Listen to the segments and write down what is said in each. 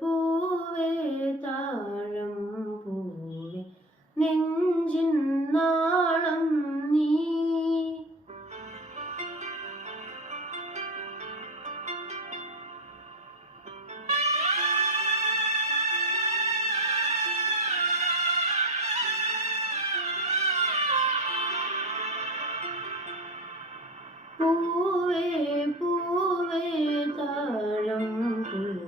പൂവേ താഴം പൂവേ നെഞ്ചിൻ നാളം നീ. പൂവേ പൂവേ താഴം പൂവേ.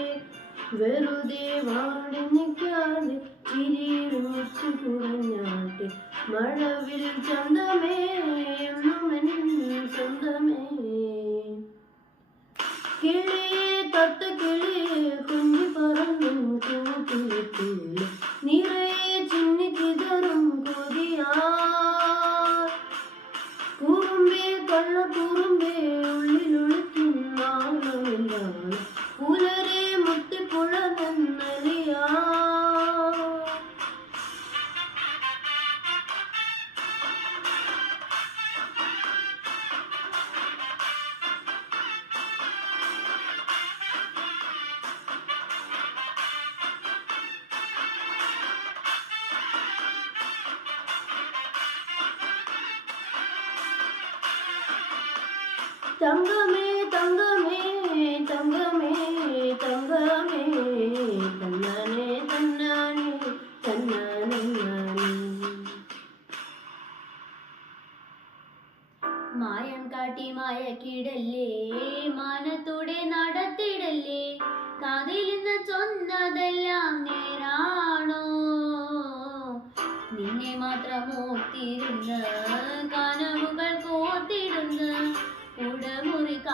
വെറുതെ വാടി നിൽക്കാതെ കുറഞ്ഞാട്ട് കുറഞ്ഞാട്ടെ മഴവിൽ ചന്തമേ തങ്കമേ തങ്കമേ തങ്കമേ തങ്കമേ തന്നാനെ തന്നാനെ തന്നാനെ മായം കാട്ടി മായക്കിടല്ലേ മാനത്തോടെ നടത്തിടല്ലേ കാതിൽ നിന്ന് ചൊന്നതെല്ലാം നേരാണോ? നിന്നെ മാത്രം ഓർത്തിരുന്ന്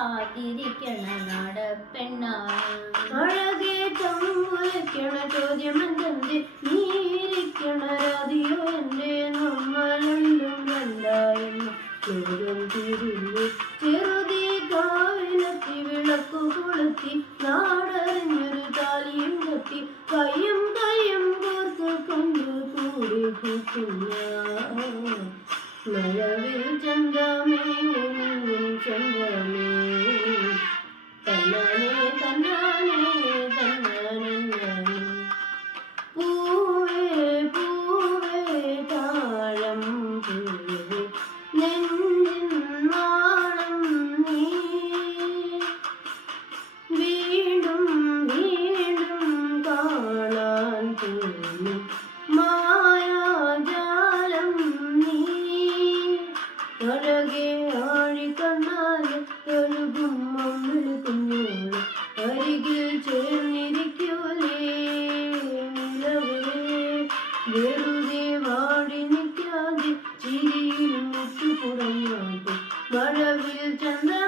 കുടമുറി കാത്തിരിക്കണ നടപ്പെണ്ണാണ്. അഴകേ ചമ്പുലയ്ക്കണ ചോദ്യം എന്തെന്റെ നീരിക്കണ രാതിയോ എന്റെ നമ്മളെല്ലാം രണ്ടായിരുന്നു. ചോദ്യം തിരിഞ്ഞു ചെറുതി കാവിലെത്തി വിളക്കു കൊളുത്തി നാടറിഞ്ഞൊരു താലിയും കത്തി കയ്യും കയ്യും കോർത്ത് കൊണ്ട് കൂടി കൂട്ടുന്ന മഴവിൽ ചന്തമേ നീയും ചന്തമേ അഴകെ ആഴിക്കണ്ണാലും അരികിൽ ചേർന്നിരിക്കൂലേ വെറുതെ വാടി നിൽക്കാതെ ചിരിയിൽ മുത്തു മഴവിൽ ചന്തമേ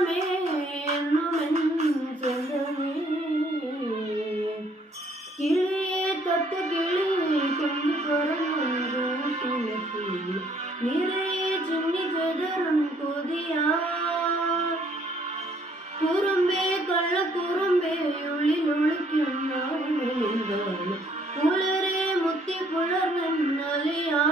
പുലരെ മുത്തി പുലർന്നാലേ ആ